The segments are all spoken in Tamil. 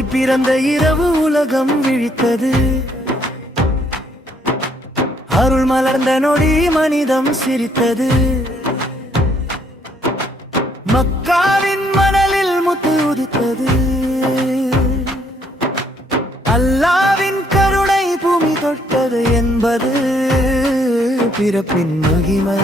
பிறந்த இரவு உலகம் விழித்தது. அருள் மலர்ந்த நொடி மனிதம் சிரித்தது. மக்காவின் மணலில் முத்து உதித்தது. அல்லாவின் கருணை பூமி தொட்டது என்பது பிறப்பின் மகிமை.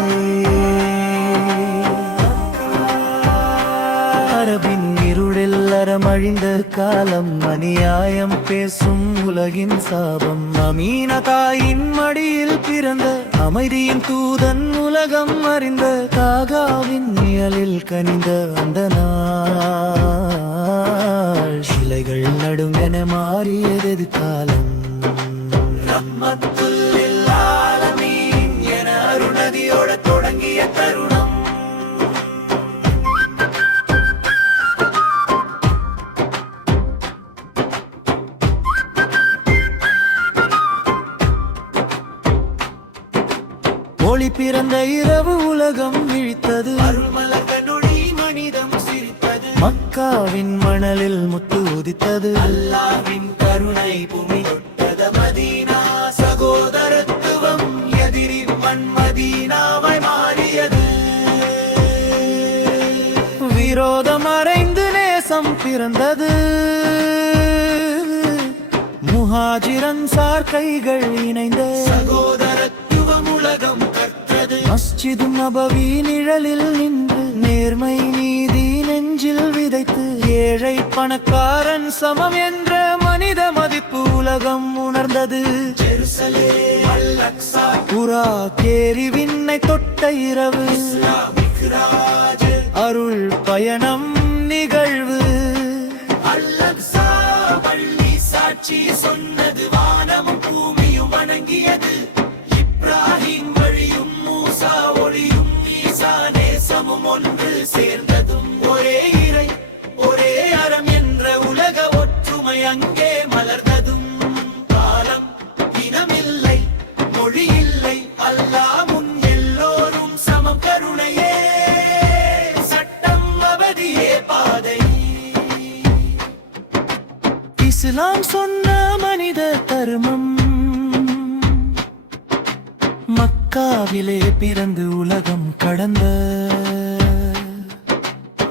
கழிந்த காலம் அநியாயம் பேசும் உலகின் சாபம். அமீன தாயின் மடியில் பிறந்த அமைதியின் தூதன் உலகம் அறிந்த காகாவின் நிழலில் கனிந்த அந்த நாள். சிலைகள் நடுங்கென மாறியது காலம். நம்ம என அருணதியோட தொடங்கிய தருணம் ஒளி பிறந்த இரவு உலகம் விழித்தது. மனிதம் சிரித்தது. மக்காவின் மணலில் முத்து உதித்தது. அல்லாவின் கருணை பூமி தொட்டத. மதீனா சகோதரத்துவம் எதிரி மண் மதீனாவாய் மாறியது. விரோதம் அறைந்து நேசம் பிறந்தது. முஹாஜிரன் சார் கைகள் இணைந்த. கற்றது மஸ்ஜிது நபவி நிழலில் நின்று நேர்மை நீதி நெஞ்சில் விதைத்து ஏழை பணக்காரன் சமம் என்ற மனித மதிப்பு உலகம் உணர்ந்தது. புறா கேரி விண்ணை தொட்ட இரவு. அருள் பயணம் நிகழ்வு. சாட்சி சொன்னது வானமும் பூமியும் வணங்கியது. சேர்ந்ததும் ஒரே இறை ஒரே அறம் என்ற உலக ஒற்றுமை அங்கே மலர்ந்ததும். காலம் இனமில்லை மொழி இல்லை அல்லாஹ் முன் எல்லோரும் சமம் கருணையே. சட்டம் அவதியே பாதை. இஸ்லாம் சொன்ன மனித தர்மம். மக்காவிலே பிறந்து உலகம் கடந்த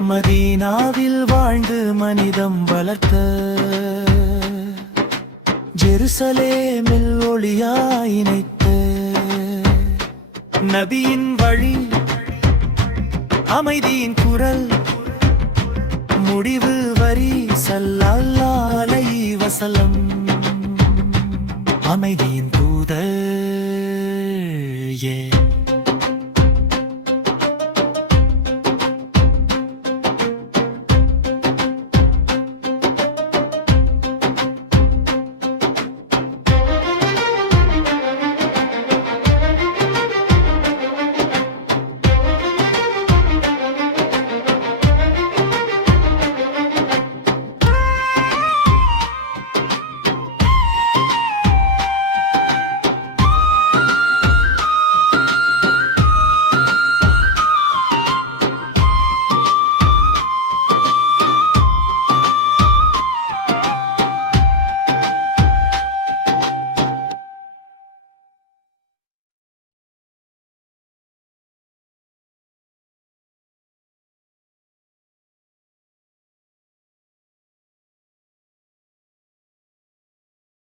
மதீனாவில் வாழ்ந்து மனிதம் வளர்த்த ஜெருசலேமில் ஒளியாய் இணைத்த நபியின் வழி அமைதியின் குரல் முடிவு வரி சல்லல்லாலை வசலம் அமைதியின் தூதர் ஏ